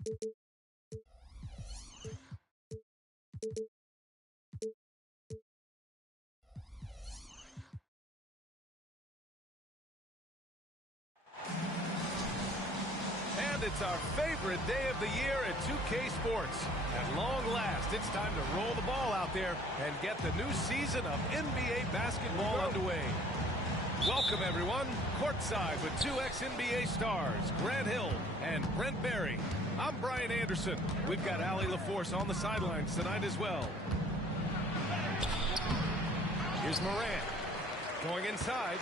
And it's our favorite day of the year at 2K Sports. At long last, it's time to roll the ball out there and get the new season of NBA basketball underway. Welcome, everyone. Courtside with two ex-NBA stars, Grant Hill and Brent Barry. I'm Brian Anderson. We've got Allie LaForce on the sidelines tonight as well. Here's Morant. Going inside.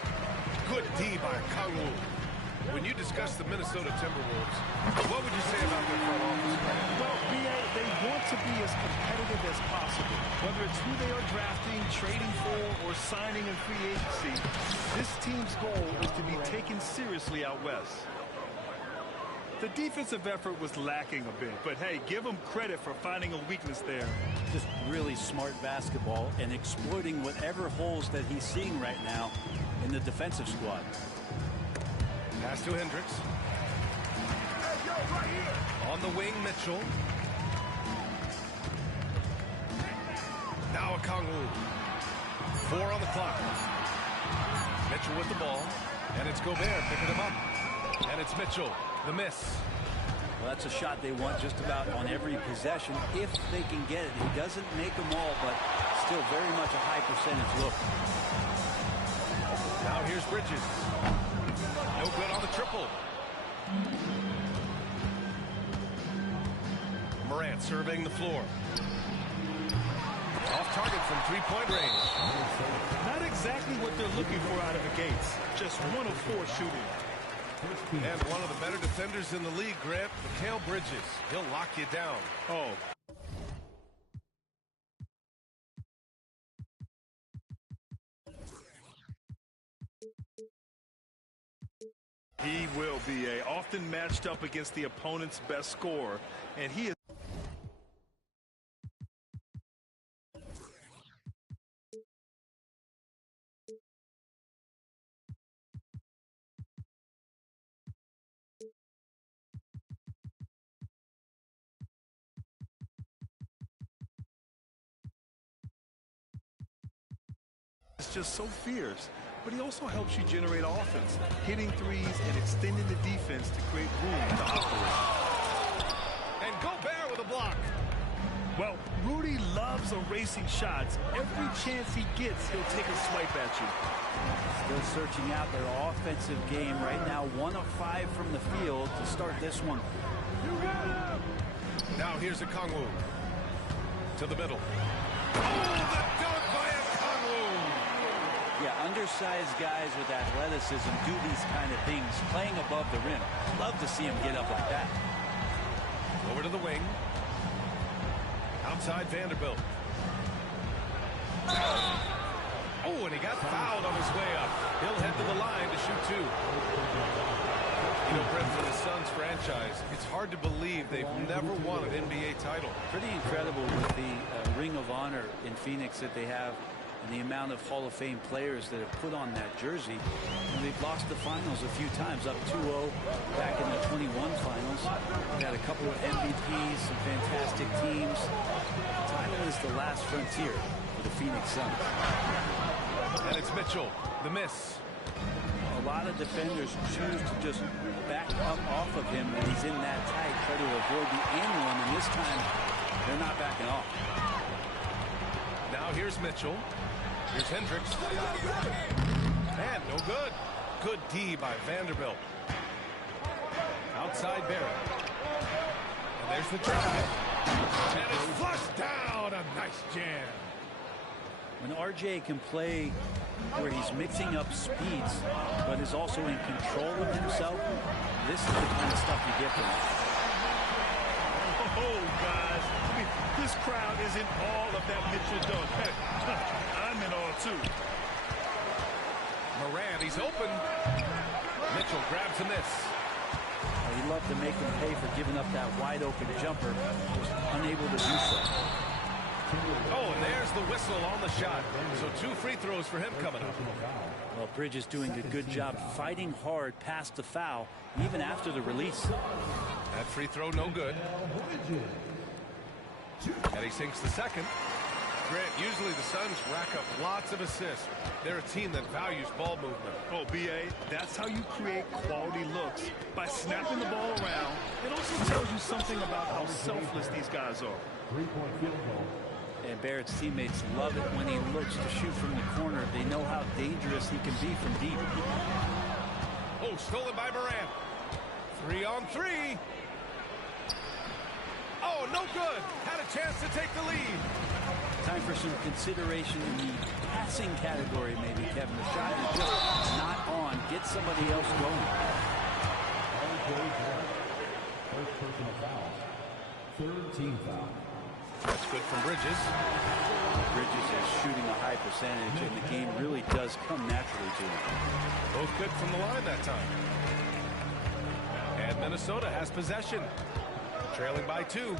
Good D by Kangwoo. When you discuss the Minnesota Timberwolves, what would you say about their front office? Well, BA, they want to be as competitive as possible. Whether it's who they are drafting, trading for, or signing in free agency, this team's goal is to be taken seriously out west. The defensive effort was lacking a bit, but hey, give them credit for finding a weakness there. Just really smart basketball and exploiting whatever holes that he's seeing right now in the defensive squad. Pass to Hendricks. Hey, yo, right here. On the wing, Mitchell. Now Kangwoo. 4 on the clock. Mitchell with the ball. And it's Gobert picking him up. And it's Mitchell. The miss. Well, that's a shot they want just about on every possession if they can get it. He doesn't make them all, but still very much a high percentage look. Now here's Bridges. No good on the triple. Morant surveying the floor. Off target from three-point range. Not exactly what they're looking for out of the gates. Just 1 of 4 shooting. And one of the better defenders in the league, Grant, Mikal Bridges. He'll lock you down. Oh. He will be often matched up against the opponent's best scorer, and he is. It's just so fierce, but he also helps you generate offense, hitting threes and extending the defense to create room to operate. And Gobert with a block. Well, Rudy loves erasing shots. Every chance he gets, he'll take a swipe at you. Still searching out their offensive game right now. 1 of 5 from the field to start this one. You got him! Now here's a Kangwoo. To the middle. Oh, the dunk by a Kangwoo! Yeah, undersized guys with athleticism do these kind of things, playing above the rim. Love to see him get up like that. Over to the wing. Outside Vanderbilt. Oh, and he got fouled on his way up. He'll head to the line to shoot 2. You know, Brent, for the Suns franchise, it's hard to believe they've never won an NBA title. Pretty incredible with the Ring of Honor in Phoenix that they have and the amount of Hall of Fame players that have put on that jersey. And they've lost the finals a few times, up 2-0 back in the 21 finals. They had a couple of MVPs, some fantastic teams. The title is the last frontier for the Phoenix Suns. And it's Mitchell, the miss. A lot of defenders choose to just back up off of him when he's in that tight, try to avoid the and one, and this time they're not backing off. Now here's Mitchell. Here's Hendricks. And no good. Good D by Vanderbilt. Outside Barry. And there's the drive. And it's flushed down. A nice jam. When RJ can play where he's mixing up speeds, but is also in control of himself, this is the kind of stuff you get from him. Oh, guys. I mean, this crowd is in all of that Mitchell dunk. Hey, I'm in all, too. Morant, he's open. Mitchell grabs a miss. He'd love to make him pay for giving up that wide-open jumper. Was unable to do so. Oh, and there's the whistle on the shot. So 2 free throws for him coming up. Well, Bridges doing a good job fighting hard past the foul, even after the release. That free throw no good. And he sinks the second. Grant, usually the Suns rack up lots of assists. They're a team that values ball movement. Oh, B.A., that's how you create quality looks, by snapping the ball around. It also tells you something about how selfless these guys are. And Barrett's teammates love it when he looks to shoot from the corner. They know how dangerous he can be from deep. Oh, stolen by Morant. 3-on-3. Oh, no good. Had a chance to take the lead. Time for some consideration in the passing category, maybe, Kevin. The shot is just not on. Get somebody else going. First personal foul. Third team foul. That's good from Bridges. Bridges is shooting a high percentage, and the game really does come naturally to him. Both good from the line that time. And Minnesota has possession. Trailing by 2.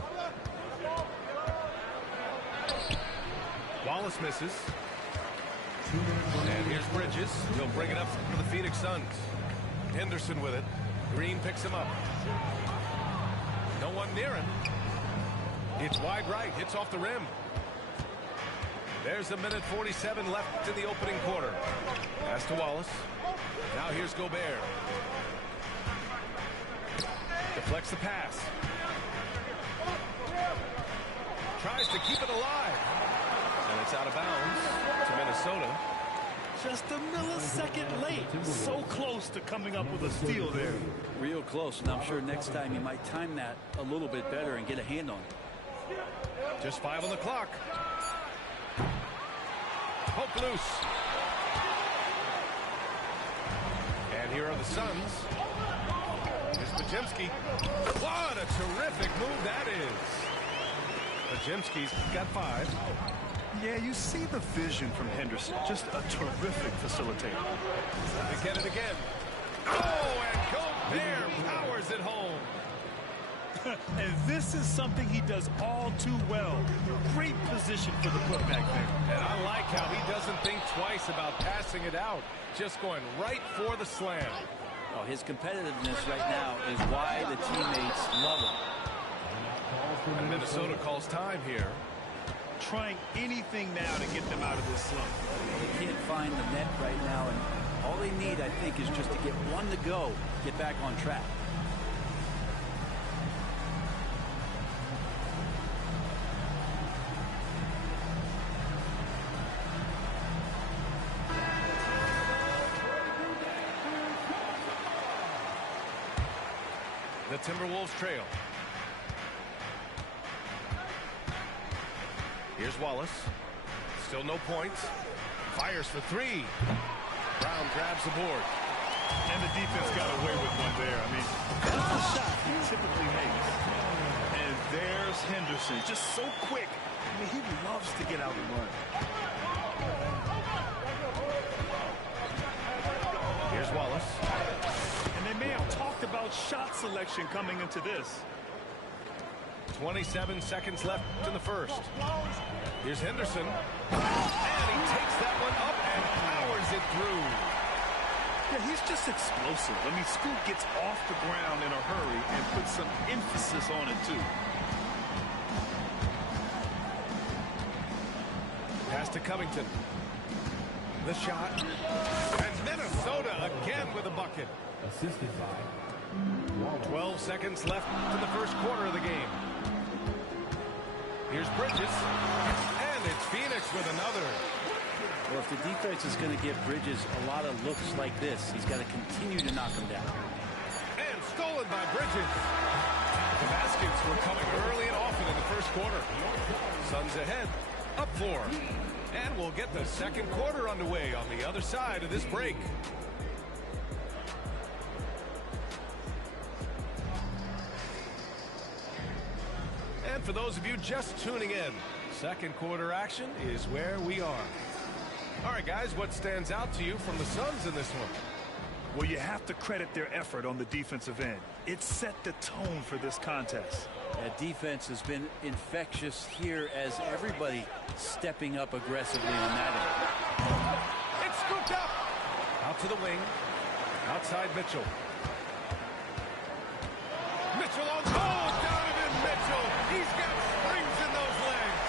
Wallace misses. And here's Bridges. He'll bring it up for the Phoenix Suns. Henderson with it. Green picks him up. No one near him. It's wide right. Hits off the rim. There's 1:47 left in the opening quarter. Pass to Wallace. Now here's Gobert. Deflects the pass. Tries to keep it alive. And it's out of bounds to Minnesota. Just a millisecond late. So close to coming up with a steal there. Real close, and I'm sure next time you might time that a little bit better and get a hand on it. Just 5 on the clock. Poke loose. And here are the Suns. Here's Podziemski. What a terrific move that is. Podziemski's got 5. Yeah, you see the vision from Henderson. Just a terrific facilitator. They get it again. Oh, and Gobert powers it home. And this is something he does all too well. Great position for the putback there. And I like how he doesn't think twice about passing it out. Just going right for the slam. Oh, his competitiveness right now is why the teammates love him. And Minnesota calls time here. Trying anything now to get them out of this slump. They can't find the net right now, and all they need, I think, is just to get one to go, get back on track. The Timberwolves trail. Here's Wallace. Still no points. Fires for 3. Brown grabs the board. And the defense got away with one there. I mean, that's the shot he typically makes. And there's Henderson. Just so quick. I mean, he loves to get out and run. Here's Wallace. And they may have talked about shot selection coming into this. 27 seconds left in the first. Here's Henderson. And he takes that one up and powers it through. Yeah, he's just explosive. I mean, Scoot gets off the ground in a hurry and puts some emphasis on it, too. Pass to Covington. The shot. And Minnesota again with a bucket. Assisted by 12 seconds left in the first quarter of the game. Here's Bridges. And it's Phoenix with another. Well, if the defense is going to give Bridges a lot of looks like this, he's got to continue to knock them down. And stolen by Bridges. The baskets were coming early and often in the first quarter. Suns ahead, up 4. And we'll get the second quarter underway on the other side of this break. And for those of you just tuning in, second quarter action is where we are. All right, guys, what stands out to you from the Suns in this one? Well, you have to credit their effort on the defensive end. It set the tone for this contest. That defense has been infectious here as everybody stepping up aggressively on that end. It's scooped up. Out to the wing. Outside Mitchell. Mitchell on goal. Donovan Mitchell. He's got springs in those legs.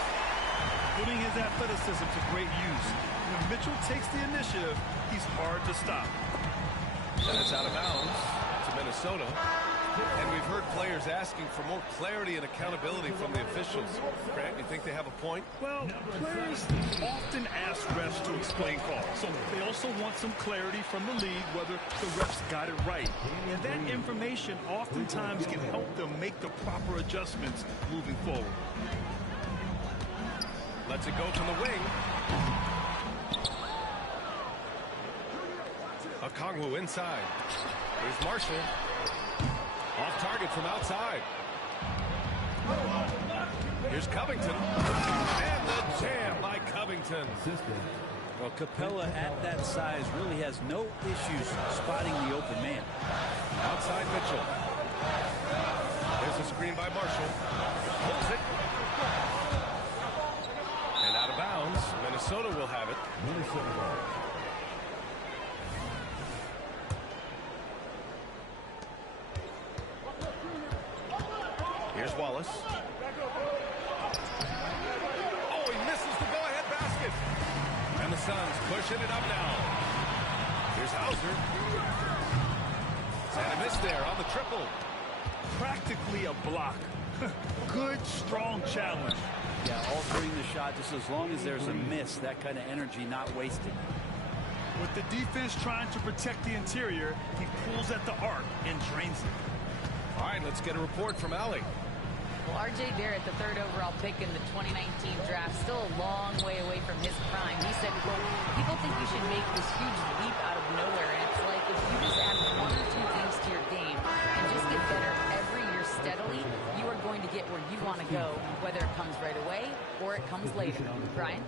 Putting his athleticism to great use. When Mitchell takes the initiative, he's hard to stop. And it's out of bounds to Minnesota. And we've heard players asking for more clarity and accountability from the officials. Grant, you think they have a point? Well, players often ask refs to explain calls. So they also want some clarity from the league whether the refs got it right. And that information oftentimes can help them make the proper adjustments moving forward. Lets it go from the wing. Okongwu inside. Here's Marshall. Off target from outside. Here's Covington. And the jam by Covington. Well, Capella at that size really has no issues spotting the open man. Outside Mitchell. There's a screen by Marshall. Holds it. And out of bounds. Minnesota will have it. Here's Wallace. Oh, he misses the go-ahead basket. And the Suns pushing it up now. Here's Hauser. And a miss there on the triple. Practically a block. Good, strong challenge. Yeah, altering the shot just as long as there's a miss, that kind of energy not wasted. With the defense trying to protect the interior, he pulls at the arc and drains it. All right, let's get a report from Allie. Well, R.J. Barrett, the third overall pick in the 2019 draft, still a long way away from his prime. He said, quote, people think you should make this huge leap out of nowhere, and it's like if you just add one or two things to your game and just get better every year steadily, you are going to get where you want to go, whether it comes right away or it comes later. Brian?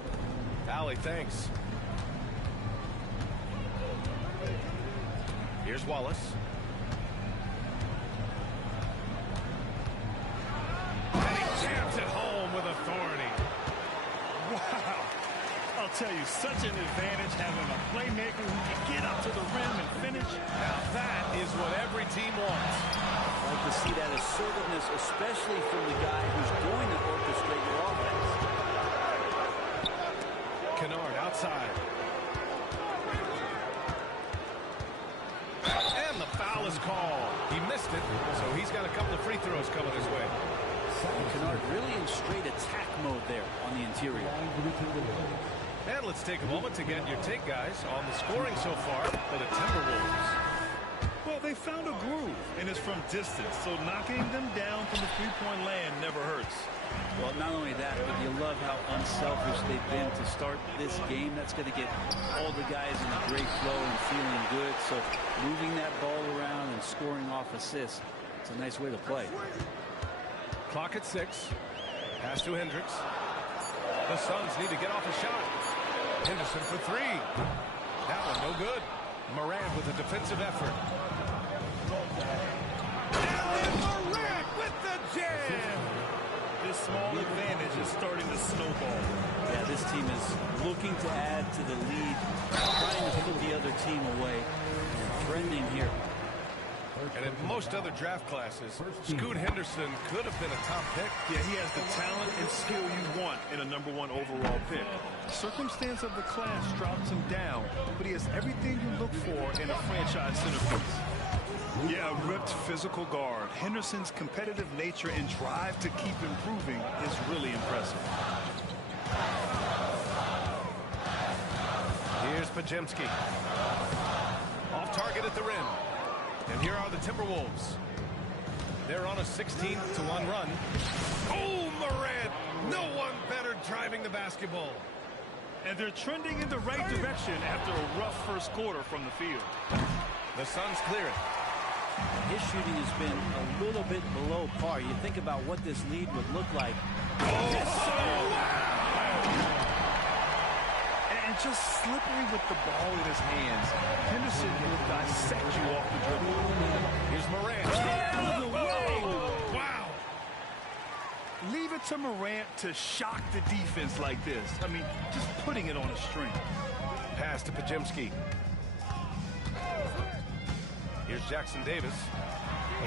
Allie, thanks. Here's Wallace. And he jams it home with authority. Wow. I'll tell you, such an advantage having a playmaker who can get up to the rim and finish. Now that is what every team wants. I like to see that assertiveness, especially from the guy who's going to orchestrate your offense. Kennard outside. And the foul is called. He missed it, so he's got a couple of free throws coming his way. Kennard really in straight attack mode there on the interior. And let's take a moment to get your take, guys, on the scoring so far for the Timberwolves. Well, they found a groove, and it's from distance, so knocking them down from the three-point land never hurts. Well, not only that, but you love how unselfish they've been to start this game. That's going to get all the guys in a great flow and feeling good. So moving that ball around and scoring off assists, it's a nice way to play. Clock at 6. Pass to Hendricks. The Suns need to get off a shot. Henderson for three. That one no good. Morant with a defensive effort. And Morant with the jam. This small advantage is starting to snowball. Yeah, this team is looking to add to the lead, trying to put the other team away, and trending here. And in most other draft classes, Scoot Henderson could have been a top pick. Yeah, he has the talent and skill you want in a #1 overall pick. Circumstance of the class drops him down, but he has everything you look for in a franchise centerpiece. Yeah, a ripped physical guard. Henderson's competitive nature and drive to keep improving is really impressive. Here's Podziemski. Off target at the rim. And here are the Timberwolves. They're on a 16-1 run. Oh, Morant! No one better driving the basketball. And they're trending in the right direction after a rough first quarter from the field. The Suns clear it. His shooting has been a little bit below par. You think about what this lead would look like. Oh, yes, sir. Wow. And and just slippery with the ball in his hands. Henderson will dissect you off the dribble. Here's Morant. Wow. Leave it to Morant to shock the defense like this. I mean, just putting it on a string. Pass to Podziemski. Here's Jackson Davis.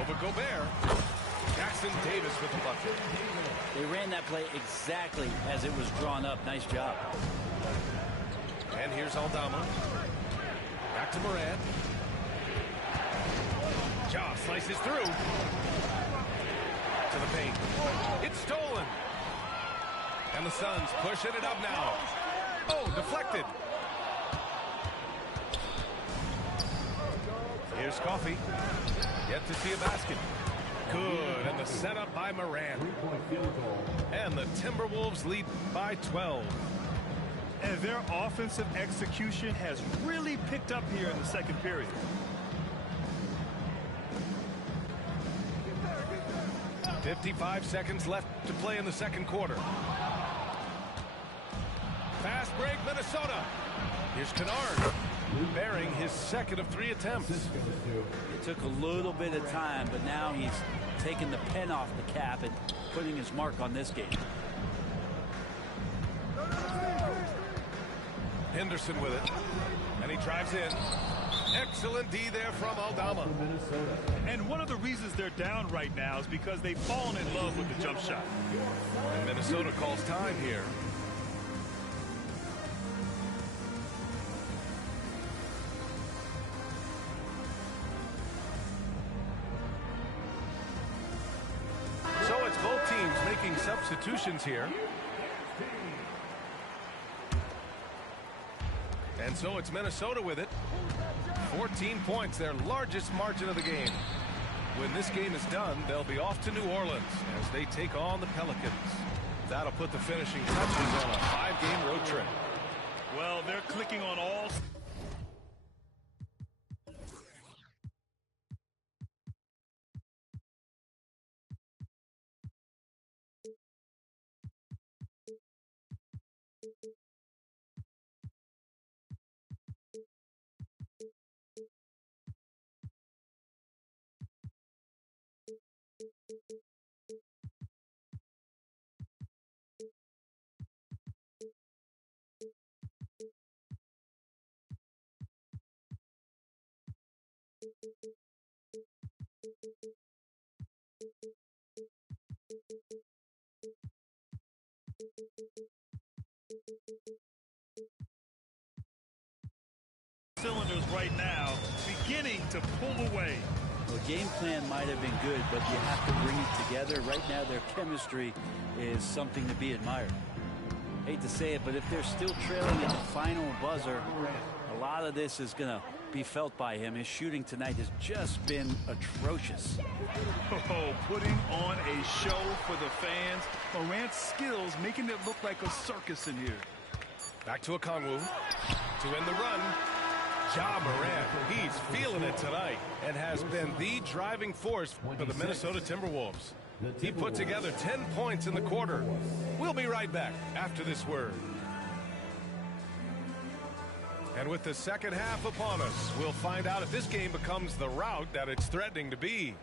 Over Gobert. Jackson Davis with the bucket. They ran that play exactly as it was drawn up. Nice job. And here's Aldama. Back to Morant. Ja slices through. To the paint. It's stolen. And the Suns pushing it up now. Oh, deflected. Here's Coffey. Yet to see a basket. Good, and the setup by Morant. And the Timberwolves lead by 12. And their offensive execution has really picked up here in the second period. .55 seconds left to play in the second quarter. Fast break, Minnesota. Here's Kennard. Bearing his second of 3 attempts. It took a little bit of time, but now he's taking the pen off the cap and putting his mark on this game. Henderson with it. And he drives in. Excellent D there from Aldama. And one of the reasons they're down right now is because they've fallen in love with the jump shot. And Minnesota calls time here. So it's both teams making substitutions here. And so it's Minnesota with it. 14 points, their largest margin of the game. When this game is done, they'll be off to New Orleans as they take on the Pelicans. That'll put the finishing touches on a 5-game road trip. Well, they're clicking on all. Cylinders right now, beginning to pull away. The game plan might have been good, but you have to bring it together. Right now, their chemistry is something to be admired. Hate to say it, but if they're still trailing at the final buzzer, a lot of this is going to be felt by him. His shooting tonight has just been atrocious. Oh, putting on a show for the fans. Morant's skills making it look like a circus in here. Back to Okongwu to end the run. Ja Morant, he's feeling it tonight and has been the driving force for the Minnesota Timberwolves. He put together 10 points in the quarter. We'll be right back after this word. And with the second half upon us, we'll find out if this game becomes the rout that it's threatening to be.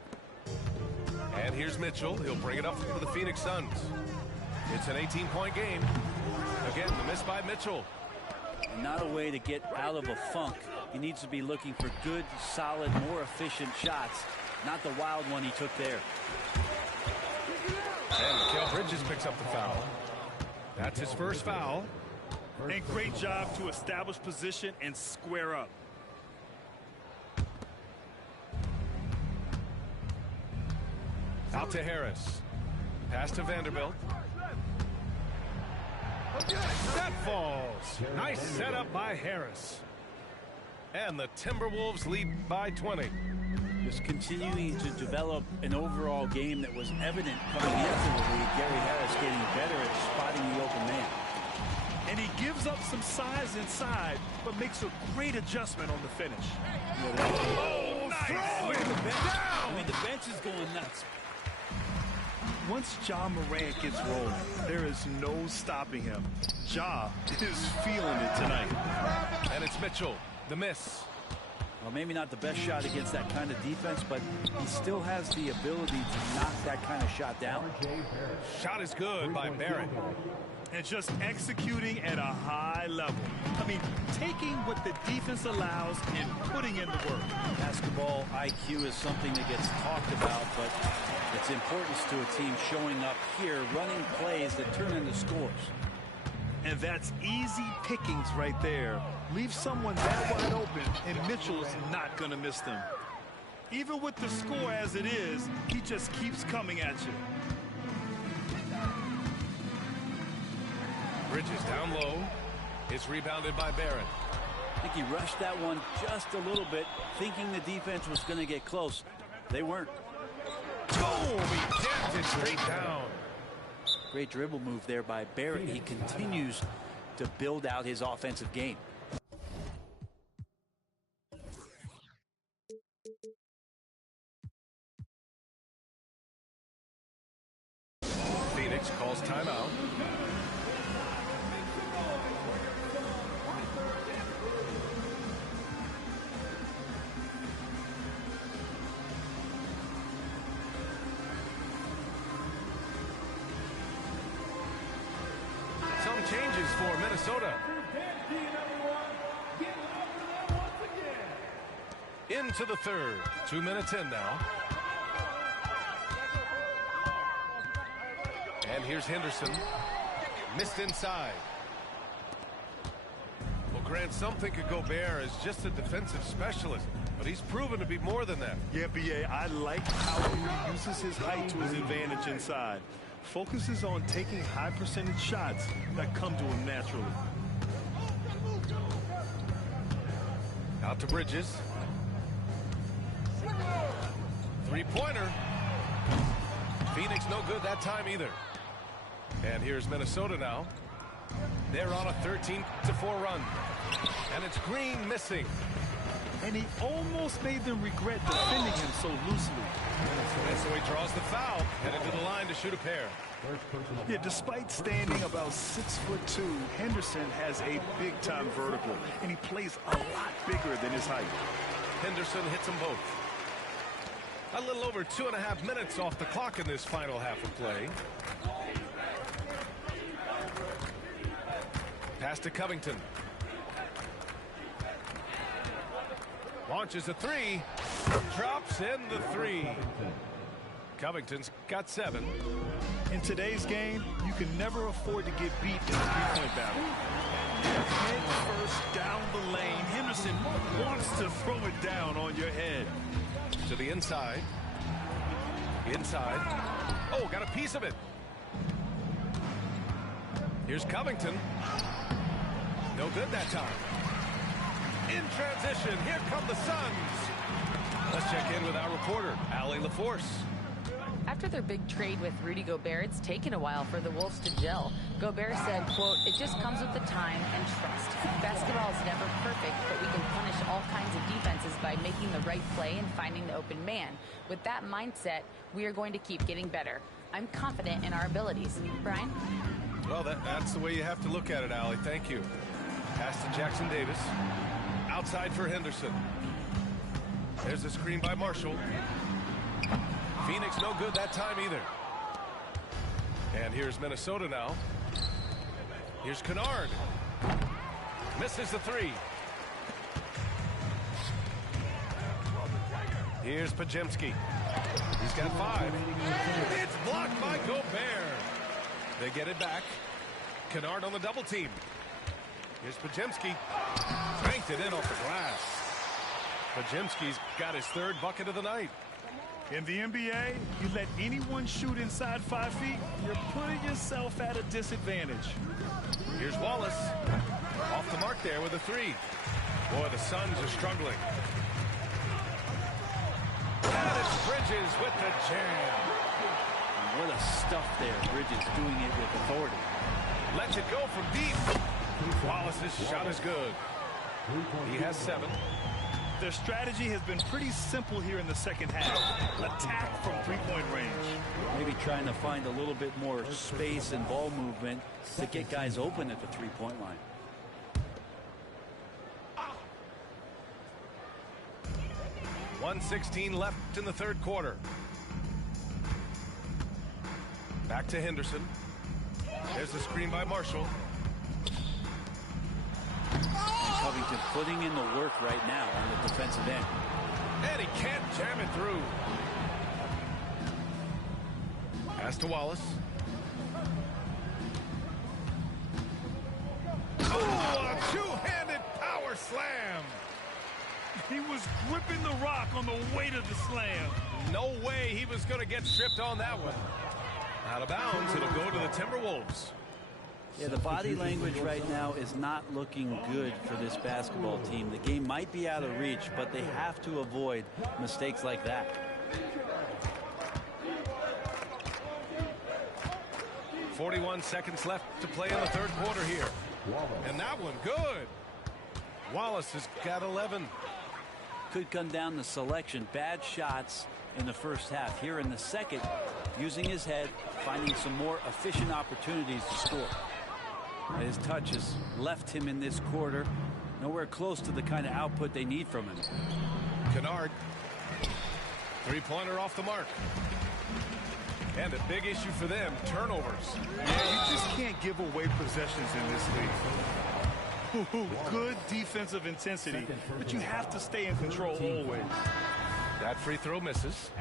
And here's Mitchell. He'll bring it up for the Phoenix Suns. It's an 18-point game. Again, the miss by Mitchell. And not a way to get out of a funk. He needs to be looking for good, solid, more efficient shots, not the wild one he took there. And Mikal Bridges picks up the foul. That's his first foul. And great job to establish position and square up. Out to Harris. Pass to Vanderbilt. That falls. Nice setup by Harris. And the Timberwolves lead by 20. Just continuing to develop an overall game that was evident coming into the league. Gary Harris getting better at spotting the open man. And he gives up some size inside, but makes a great adjustment on the finish. Oh, nice. I mean, the bench is going nuts. Once Ja Morant gets rolling, there is no stopping him. Ja is feeling it tonight. And it's Mitchell, the miss. Well, maybe not the best shot against that kind of defense, but he still has the ability to knock that kind of shot down. Shot is good by Barrett. And just executing at a high level. I mean, taking what the defense allows and putting in the work. Basketball IQ is something that gets talked about, but its importance to a team showing up here, running plays that turn into scores. And that's easy pickings right there. Leave someone that wide open, and Mitchell's not going to miss them. Even with the score as it is, he just keeps coming at you. Bridges down low. It's rebounded by Barrett. I think he rushed that one just a little bit, thinking the defense was going to get close. They weren't. Boom! He jammed it straight down. Great dribble move there by Barrett. He continues to build out his offensive game. Phoenix calls timeout. Some changes for Minnesota. Into the third. 2 minutes in now. And here's Henderson. Missed inside. Well, Grant, some think of Gobert as just a defensive specialist, but he's proven to be more than that. Yeah, B.A., I like how he uses his height to his advantage inside. Focuses on taking high percentage shots that come to him naturally. Out to Bridges. Three-pointer. Phoenix no good that time either. And here's Minnesota now. They're on a 13-4 run. And it's Green missing. And he almost made them regret defending him so loosely. And so he draws the foul, headed to the line to shoot a pair. Yeah, despite standing about 6'2", Henderson has a big-time vertical, and he plays a lot bigger than his height. Henderson hits them both. A little over 2.5 minutes off the clock in this final half of play. Pass to Covington. Launches a three. Drops in the three. Covington's got 7. In today's game, you can never afford to get beat in a three-point battle. Head first down the lane. Henderson wants to throw it down on your head. To the inside. Inside. Oh, got a piece of it. Here's Covington. No good that time. In transition, here come the Suns. Let's check in with our reporter, Allie LaForce. After their big trade with Rudy Gobert, it's taken a while for the Wolves to gel. Gobert said, quote, "It just comes with the time and trust. Basketball is never perfect, but we can punish all kinds of defenses by making the right play and finding the open man. With that mindset, we are going to keep getting better. I'm confident in our abilities." Brian? Well, that's the way you have to look at it, Allie. Thank you. Pass to Jackson Davis. Outside for Henderson. There's a screen by Marshall. Phoenix no good that time either. And here's Minnesota now. Here's Kennard. Misses the three. Here's Podziemski. He's got 5. It's blocked by Gobert. They get it back. Kennard on the double team. Here's Podziemski. Cranked it in off the glass. Podziemski's got his 3rd bucket of the night. In the NBA, you let anyone shoot inside 5 feet, you're putting yourself at a disadvantage. Here's Wallace. Off the mark there with a 3. Boy, the Suns are struggling. And it's Bridges with the jam. What a stuff there. Bridges doing it with authority. Lets it go from deep. Wallace's shot is good. He has 7. Their strategy has been pretty simple here in the second half. Attack from three-point range. Maybe trying to find a little bit more space and ball movement to get guys open at the three-point line. .116 left in the third quarter. Back to Henderson. There's the screen by Marshall. Covington putting in the work right now on the defensive end. And he can't jam it through. Pass to Wallace. Oh, a two-handed power slam. He was gripping the rock on the weight of the slam. No way he was going to get stripped on that one. Out of bounds, it'll go to the Timberwolves. Yeah, the body language right now is not looking good for this basketball team. The game might be out of reach, but they have to avoid mistakes like that. 41 seconds left to play in the third quarter here. And that one good. Wallace has got 11. Could come down to selection. Bad shots in the first half. Here in the second, using his head, finding some more efficient opportunities to score. His touch has left him in this quarter. Nowhere close to the kind of output they need from him. Kennard. Three-pointer off the mark. And a big issue for them, turnovers. Yeah, you just can't give away possessions in this league. Good defensive intensity, but you have to stay in control always. That free throw misses.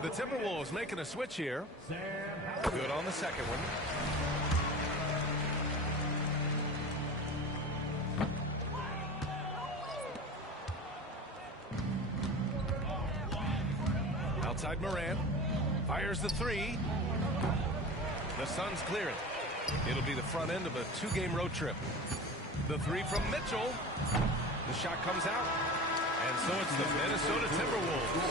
The Timberwolves making a switch here. Good on the second one. Outside Morant. Fires the three. The Suns clear it. It'll be the front end of a two-game road trip. The three from Mitchell. The shot comes out. And so it's the Minnesota Timberwolves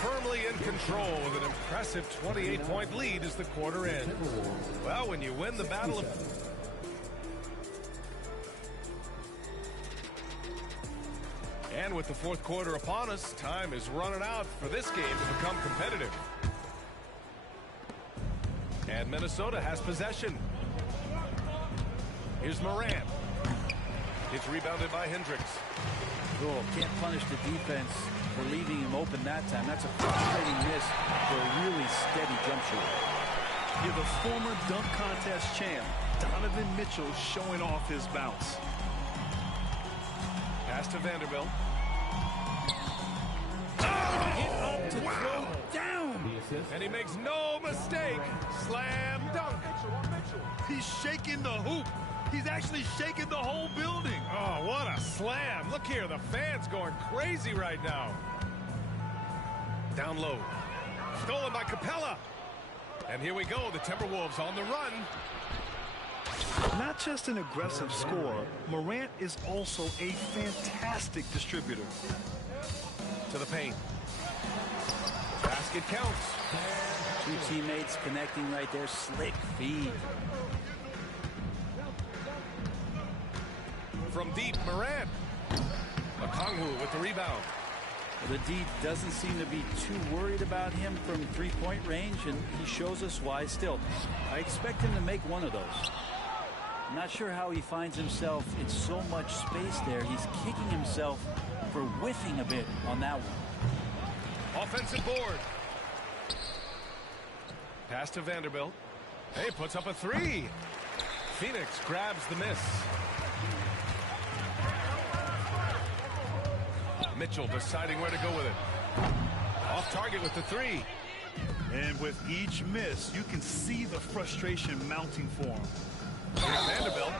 firmly in control with an impressive 28-point lead as the quarter ends. Well, when you win the battle of... And with the fourth quarter upon us, time is running out for this game to become competitive. And Minnesota has possession. Here's Morant. It's rebounded by Hendricks. Oh, can't punish the defense for leaving him open that time. That's a frustrating miss for a really steady jump shot. Yeah, the former dunk contest champ, Donovan Mitchell, showing off his bounce. Pass to Vanderbilt. Wow. Down. And he makes no mistake. Slam dunk. He's shaking the hoop. He's actually shaking the whole building. Oh, what a slam. Look here, the fans going crazy right now. Down low. Stolen by Capella. And here we go, the Timberwolves on the run. Not just an aggressive scorer, Morant is also a fantastic distributor. To the paint. Basket counts. Two teammates connecting right there. Slick feed. From deep, Morant. Okongwu with the rebound. Well, the D doesn't seem to be too worried about him from three-point range, and he shows us why still. I expect him to make one of those. I'm not sure how he finds himself in so much space there. He's kicking himself for whiffing a bit on that one. Offensive board. Pass to Vanderbilt. Hey, puts up a three. Phoenix grabs the miss. Mitchell deciding where to go with it. Off target with the three. And with each miss, you can see the frustration mounting for him. Here's Vanderbilt.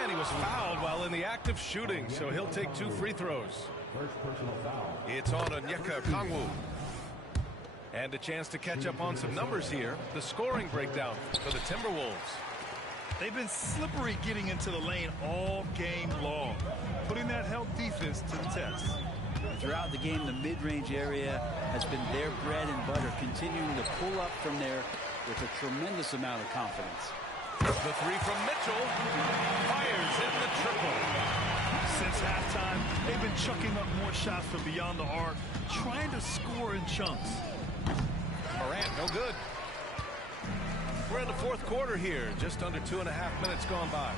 And he was fouled while in the act of shooting, so he'll take two free throws. First personal foul. It's on Onyeka Okongwu. And a chance to catch up on some numbers here. The scoring breakdown for the Timberwolves. They've been slippery getting into the lane all game long, putting that help defense to the test. Throughout the game, the mid-range area has been their bread and butter, continuing to pull up from there with a tremendous amount of confidence. The three from Mitchell fires in the triple. Since halftime, they've been chucking up more shots from beyond the arc, trying to score in chunks. Morant, no good. We're in the fourth quarter here. Just under 2.5 minutes gone by.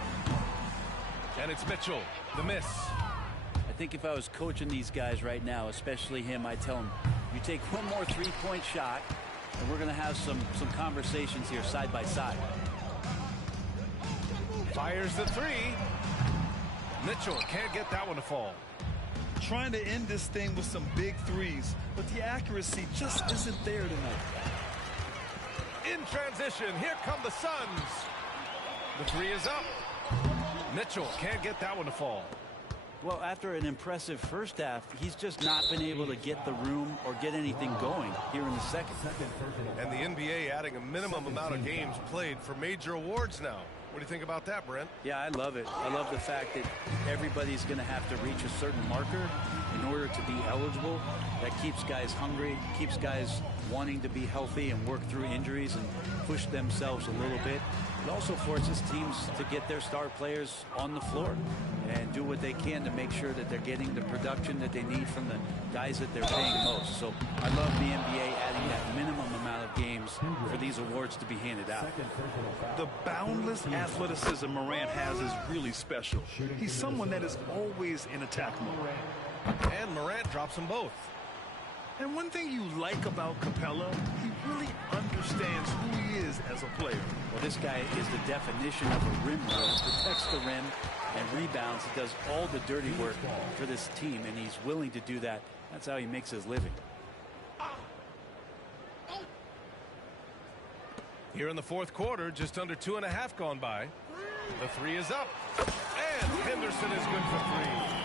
And it's Mitchell, the miss. I think if I was coaching these guys right now, especially him, I'd tell him, you take one more three-point shot, and we're going to have some conversations here side by side. Fires the three. Mitchell can't get that one to fall. Trying to end this thing with some big threes, but the accuracy just isn't there tonight. In transition, here come the Suns. The three is up. Mitchell can't get that one to fall. Well, after an impressive first half, he's just not been able to get the room or get anything going here in the second. And the NBA adding a minimum amount of games played for major awards now. What do you think about that, Brent? Yeah, I love it. I love the fact that everybody's going to have to reach a certain marker in order to be eligible. That keeps guys hungry, keeps guys wanting to be healthy and work through injuries and push themselves a little bit. It also forces teams to get their star players on the floor and do what they can to make sure that they're getting the production that they need from the guys that they're paying most. So I love the NBA adding that minimum amount of games for these awards to be handed out. The boundless athleticism Morant has is really special. He's someone that is always in attack mode. And Morant drops them both. And one thing you like about Capella, he really understands who he is as a player. Well, this guy is the definition of a rim runner. Protects the rim and rebounds. He does all the dirty work for this team, and he's willing to do that. That's how he makes his living. Here in the fourth quarter, just under 2.5 gone by. The three is up. And Henderson is good for three.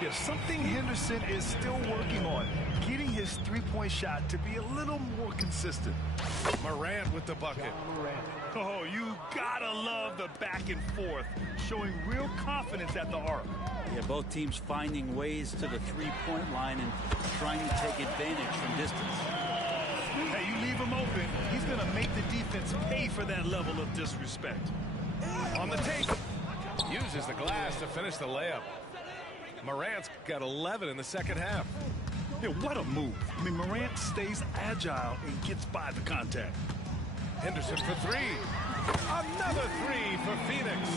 There's something Henderson is still working on, getting his three-point shot to be a little more consistent. Morant with the bucket. Oh, you gotta love the back and forth, showing real confidence at the arc. Yeah, both teams finding ways to the three-point line and trying to take advantage from distance. Hey, you leave him open, he's gonna make the defense pay for that level of disrespect. On the take. Uses the glass to finish the layup. Morant's got 11 in the second half. Yeah, what a move. I mean, Morant stays agile and gets by the contact. Henderson for three. Another three for Phoenix.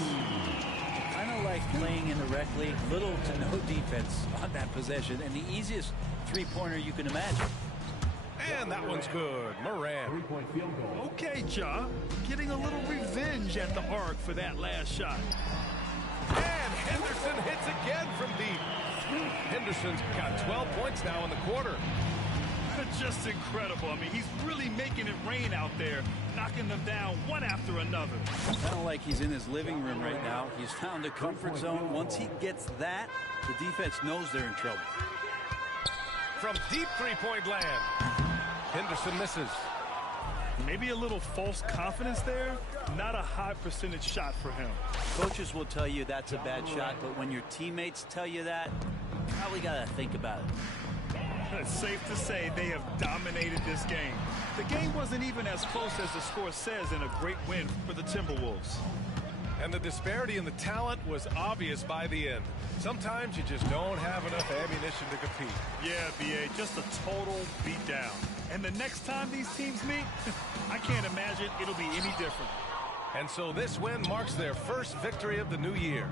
Kind of like playing in the rec league, little to no defense on that possession, and the easiest three-pointer you can imagine. And that one's good. Morant. Three-point field goal. Okay, Ja, getting a little revenge at the arc for that last shot. And Henderson hits again from deep. Henderson's got 12 points now in the quarter. Just incredible. I mean, he's really making it rain out there, knocking them down one after another. Kind of like he's in his living room right now. He's found a comfort zone. Once he gets that, the defense knows they're in trouble. From deep three-point land. Henderson misses. Maybe a little false confidence there. Not a high percentage shot for him. Coaches will tell you that's a bad shot, but when your teammates tell you that, you probably got to think about it. It's safe to say they have dominated this game. The game wasn't even as close as the score says in a great win for the Timberwolves. And the disparity in the talent was obvious by the end. Sometimes you just don't have enough ammunition to compete. Yeah, B.A., just a total beatdown. And the next time these teams meet, I can't imagine it'll be any different. And so this win marks their first victory of the new year.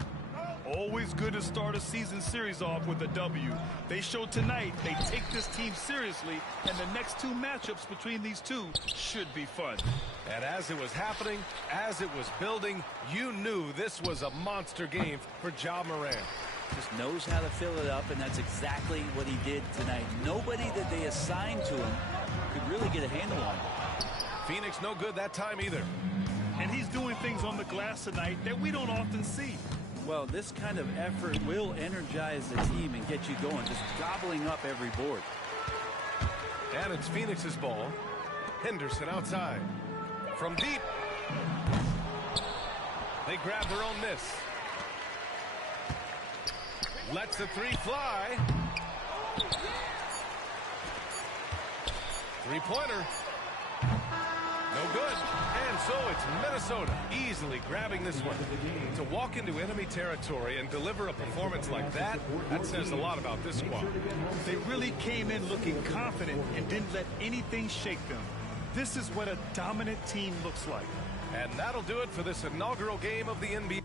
Always good to start a season series off with a W. They showed tonight they take this team seriously, and the next two matchups between these two should be fun. And as it was happening, as it was building, you knew this was a monster game for Ja Morant. Just knows how to fill it up, and that's exactly what he did tonight. Nobody that they assigned to him could really get a handle on him. Phoenix no good that time either. And he's doing things on the glass tonight that we don't often see. Well, this kind of effort will energize the team and get you going, just gobbling up every board. And it's Phoenix's ball. Henderson outside. From deep. They grab their own miss. Lets the three fly. Three-pointer. No good. And so it's it's Minnesota easily grabbing this one. To walk into enemy territory and deliver a performance like that, that says a lot about this squad. They really came in looking confident and didn't let anything shake them. This is what a dominant team looks like. And that'll do it for this inaugural game of the NBA.